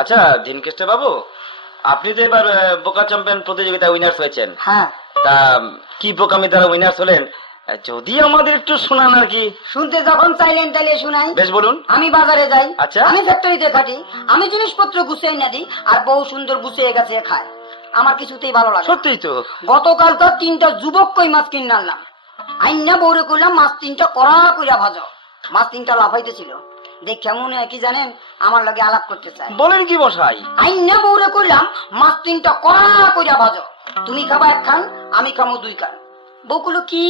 আচ্ছা দিনকেষ্ট বাবু আপনি তো এবার বোকা চ্যাম্পিয়ন প্রতিযোগিতা উইনার্স হয়েছেন। হ্যাঁ। তা কি বোকামি দ্বারা উইনার্স হলেন? যদি আমাদের একটু শোনান আর কি। শুনতে যখন চাইলেন তাইলে শুনাই। বেশ বলুন। আমি বাজারে যাই। আচ্ছা। আমি ফ্যাক্টরিতে খাটি আমি জিনিসপত্র গুছিয়ে না দিই আর বউ সুন্দর গুছিয়ে গেছে খায়। আমার কিছুতেই ভালো লাগে না। সত্যিই তো। গতকাল তো তিনটা যুবক কই মাছ কিনে আনলাম। আইনা বউরে কইলাম মাছ তিনটা কড়া কইরা ভাজো। মাছ তিনটা লাফাইতেছিল। দেখে মনে হয় কি জানেন আমার লগে আলাপ করতে বলেন কি বসাই? আইনা কইলাম মাছ তিনটা কড়া কইরা ভাজো। তুমি খাবা এক খান আমি খামো দুই খান। বউ কইলো কি?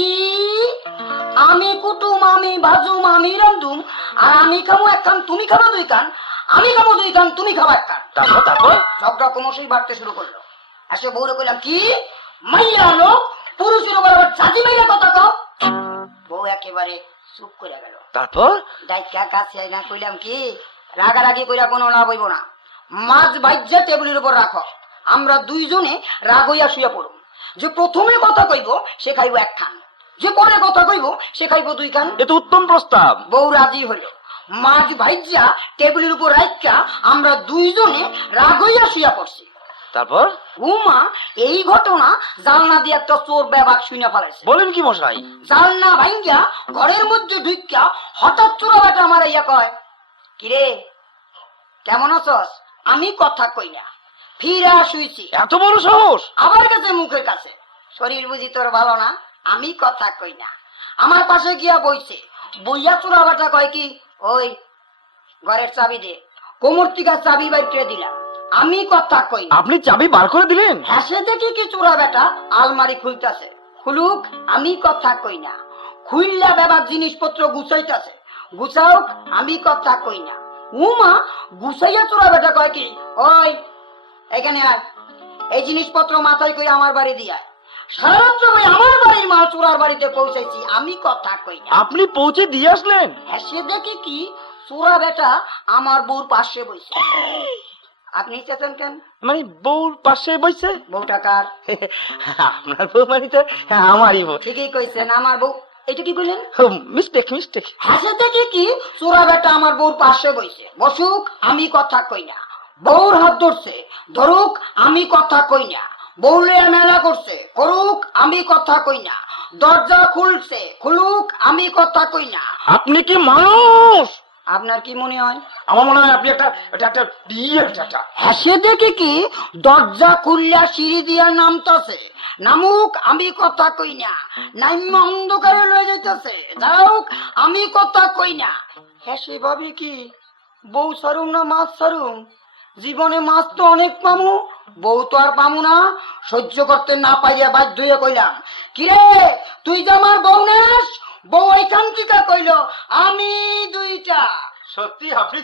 আমি কুটুম আমি ভাজুম আমি রান্ধুম আর আমি খামো এক খান তুমি খাবা দুই খান। আমি খাব দুই খান তুমি খাবা এক খান। তারপর তারপর? ঝগড়া ক্রমশই বাড়তে শুরু করল। এসে বউরে কইলাম কি? মাইয়া উপর আবার ছাতি মাইয়া কথা কও বউ একেবারে চুপ করে গেল। তারপর? ডাইকা কাছে আইনা কইলাম কি রাগারাগি কইরা কোনো লাভ হইব না। মাছ বাইজা টেবিলের উপর রাখো। আমরা দুইজনে রাগ হইয়া শুয়ে পড়ব। যে প্রথমে কথা কইব সে খাইব এক খান। যে পরে কথা কইব সে খাইব দুই খান। এটা উত্তম প্রস্তাব। বউ রাজি হলো মাছ ভাইজা টেবিলের উপর রাখা আমরা দুইজনে রাগ হইয়া শুয়া পড়ছি। তারপর? উমা এই ঘটনা জালনা দিয়ে একটা চোর ব্যাবাক শুনে ফেলাইছে। বলেন কি মশাই? জালনা ভাঙ্গা ঘরের মধ্যে ঢুকিয়া হঠাৎ চোরা বেটা আমার ইয়া কয় কিরে কেমন আছস? আমি কথা কই না। ফিরা শুইছি। এত বড় সাহস? আবার গেছে মুখের কাছে। শরীর বুঝি তোর ভালো না? আমি কথা কই না। আমার পাশে গিয়া বইছে। বইয়া চোরা বেটা কয় কি ওই ঘরের চাবি দে। কোমর চাবি বাইর করে দিলাম। আমি কথা কই আপনি চাবি বার করে দিলেন? হাসে দেখি কি চোরা বেটা? আলমারি খুলতাছে। খুলুক আমি কথা কই না। খুললা বেবার জিনিসপত্র গুছাইতাছে। গুছাওক আমি কথা কই না। উমা গুছাইয়া চোরা বেটা কয় কি? ওই এখানে আয়। এই জিনিসপত্র মাথায় কই আমার বাড়ি দিয়া সারা রাত্র ভাই আমার বাড়ির মাল চোরার বাড়িতে পৌঁছাইছি আমি কথা কই না। আপনি পৌঁছে দিয়ে আসলেন? হাসে দেখি কি? চোরা বেটা আমার বউর পাশে বইছে। আপনি চেতেন কেন? মানে বউর পাশে বউটা কার? আপনার বউ মানে তো আমারই বউ। ঠিকই কইছেন আমার বউ। এটা কি কইলেন? মিস্টেক মিস্টেক হাসে দেখি কি চোরা বেটা আমার বউর পাশে বইছে? বসুক আমি কথা কই না। বউর হাত ধরছে ধরুক আমি কথা কই না। বউলে মেলা করছে করুক আমি কথা কই না। দরজা খুলছে খুলুক আমি কথা কই না। আপনি কি মানুষ? আপনার কি মনে হয়? আমার মনে হয় আপনি একটা, এটা একটা বিয়ে একটা হাসে দেখে কি দরজা খুললা সিঁড়ি দিয়া নামতাছে। নামুক, আমি কথা কই না। নাইম অন্ধকারে লয়ে যাইতাছে। যাওক আমি কথা কই না। হেসে ভাবি কি? বউ সারুম না মাছ সারুম? জীবনে মাছ তো অনেক পামু, বউ তো আর পামু না। সহ্য করতে না পাইয়া বাধ্য হয়ে কইলাম, কিরে, তুই যে আমার বউ নেস বউ ওইখান থেকে কইল আমি দুইটা। সত্যি আপনি